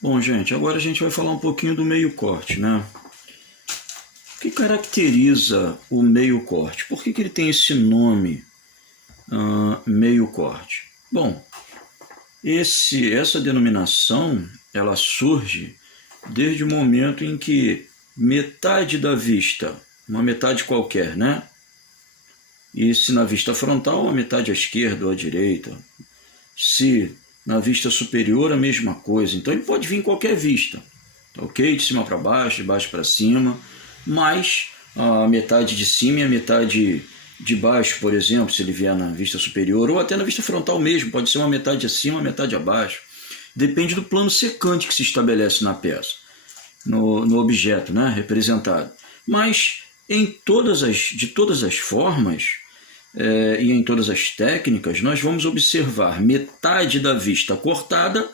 Bom, gente, agora a gente vai falar um pouquinho do meio corte, né? O que caracteriza o meio corte? Por que ele tem esse nome, meio corte? Bom, essa denominação ela surge desde o momento em que metade da vista, uma metade qualquer, né? E se na vista frontal, a metade à esquerda ou à direita. Se na vista superior, a mesma coisa. Então ele pode vir em qualquer vista, ok? De cima para baixo, de baixo para cima, mas a metade de cima e a metade de baixo, por exemplo, se ele vier na vista superior, ou até na vista frontal mesmo, pode ser uma metade acima, uma metade abaixo. Depende do plano secante que se estabelece na peça, no objeto, né, representado. Mas de todas as formas, e em todas as técnicas, nós vamos observar metade da vista cortada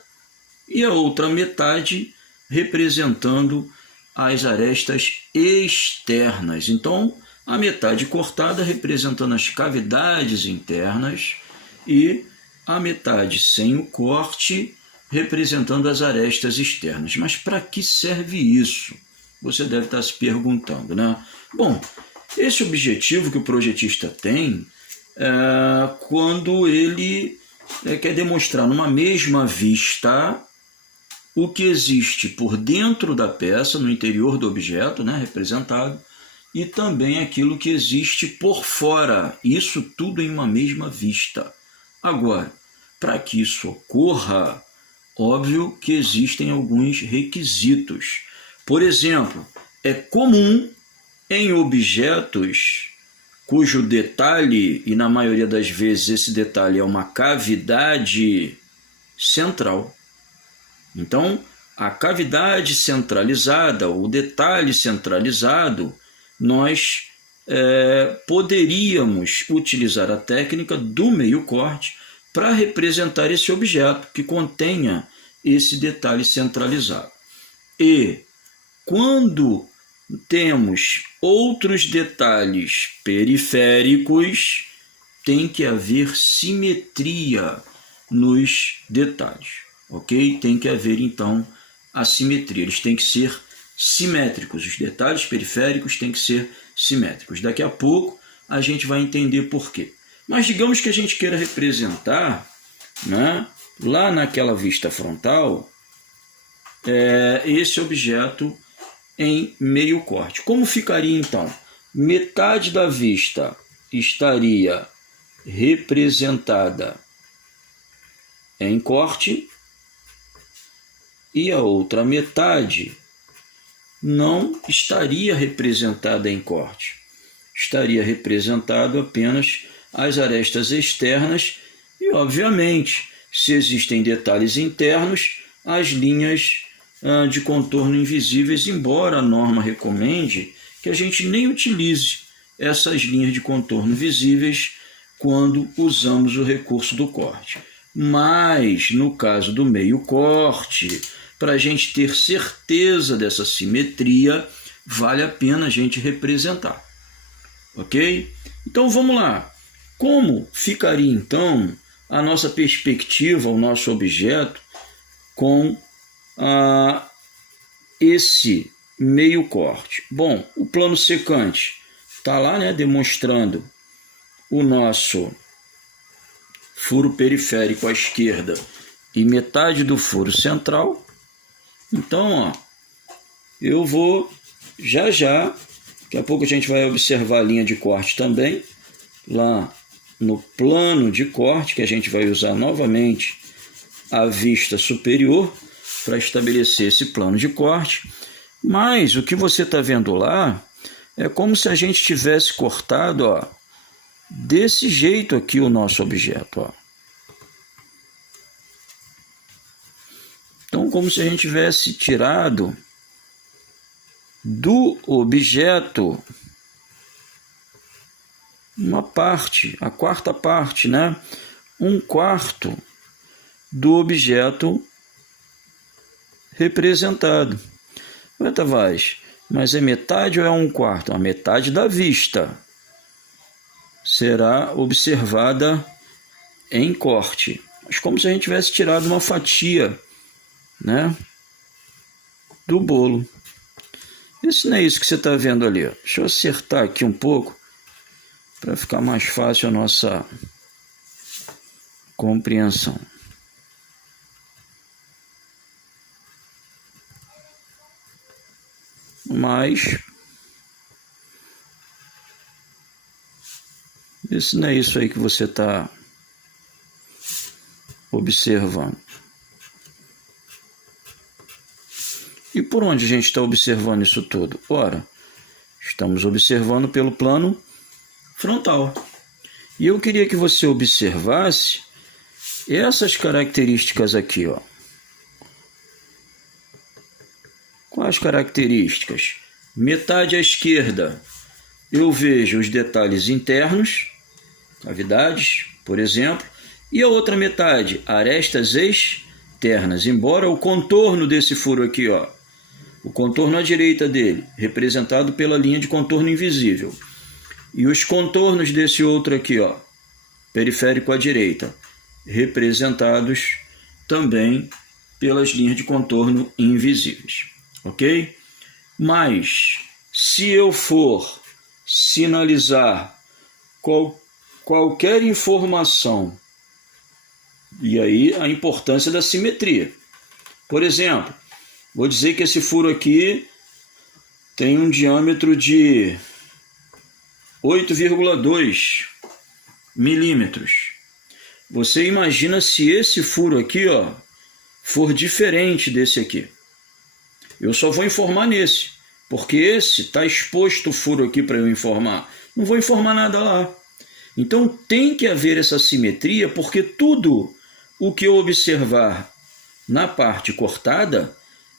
e a outra metade representando as arestas externas. Então, a metade cortada representando as cavidades internas e a metade sem o corte representando as arestas externas. Mas para que serve isso? Você deve estar se perguntando, né? Bom, esse objetivo que o projetista tem quando ele quer demonstrar numa mesma vista o que existe por dentro da peça, no interior do objeto, né, representado, e também aquilo que existe por fora, isso tudo em uma mesma vista. Agora, para que isso ocorra, óbvio que existem alguns requisitos. Por exemplo, é comum em objetos cujo detalhe, e na maioria das vezes esse detalhe é uma cavidade central. Então, a cavidade centralizada, o detalhe centralizado, nós poderíamos utilizar a técnica do meio corte para representar esse objeto que contenha esse detalhe centralizado. E quando temos outros detalhes periféricos, tem que haver simetria nos detalhes, ok? Tem que haver, então, a simetria. Eles têm que ser simétricos. Os detalhes periféricos têm que ser simétricos. Daqui a pouco a gente vai entender por quê. Mas digamos que a gente queira representar, né, lá naquela vista frontal, esse objeto em meio corte. Como ficaria então? Metade da vista estaria representada em corte e a outra metade não estaria representada em corte. Estaria representado apenas as arestas externas e, obviamente, se existem detalhes internos, as linhas de contorno invisíveis, embora a norma recomende que a gente nem utilize essas linhas de contorno visíveis quando usamos o recurso do corte. Mas, no caso do meio corte, para a gente ter certeza dessa simetria, vale a pena a gente representar. Ok? Então vamos lá. Como ficaria então a nossa perspectiva, o nosso objeto, com esse meio corte? Bom, o plano secante está lá, né, demonstrando o nosso furo periférico à esquerda e metade do furo central. Então, eu vou já, daqui a pouco a gente vai observar a linha de corte também, lá no plano de corte, que a gente vai usar novamente a vista superior para estabelecer esse plano de corte. Mas o que você está vendo lá é como se a gente tivesse cortado, desse jeito aqui o nosso objeto. Então, como se a gente tivesse tirado do objeto uma parte, a quarta parte, né? Um quarto do objeto representado. Ué, Tavares, mas é metade ou é um quarto? A metade da vista será observada em corte. Mas como se a gente tivesse tirado uma fatia, né, do bolo. Isso não é isso que você está vendo ali. Ó. Deixa eu acertar aqui um pouco para ficar mais fácil a nossa compreensão. Mas isso não é isso aí que você está observando. E por onde a gente está observando isso tudo? Ora, estamos observando pelo plano frontal. E eu queria que você observasse essas características aqui, ó. Quais características? Metade à esquerda, eu vejo os detalhes internos, cavidades, por exemplo, e a outra metade, arestas externas, embora o contorno desse furo aqui, ó, o contorno à direita dele, representado pela linha de contorno invisível, e os contornos desse outro aqui, ó, periférico à direita, representados também pelas linhas de contorno invisíveis, ok? Mas, se eu for sinalizar qualquer informação, e aí a importância da simetria. Por exemplo, vou dizer que esse furo aqui tem um diâmetro de 8,2 milímetros. Você imagina se esse furo aqui, ó, for diferente desse aqui. Eu só vou informar nesse, porque esse está exposto o furo aqui para eu informar. Não vou informar nada lá. Então tem que haver essa simetria, porque tudo o que eu observar na parte cortada,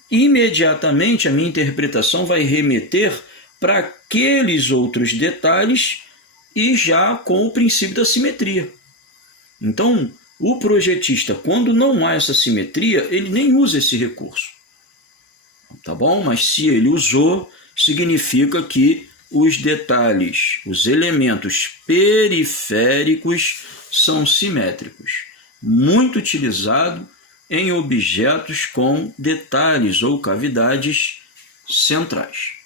imediatamente a minha interpretação vai remeter para aqueles outros detalhes e já com o princípio da simetria. Então, o projetista, quando não há essa simetria, ele nem usa esse recurso. Tá bom? Mas se ele usou, significa que os detalhes, os elementos periféricos são simétricos. Muito utilizado em objetos com detalhes ou cavidades centrais.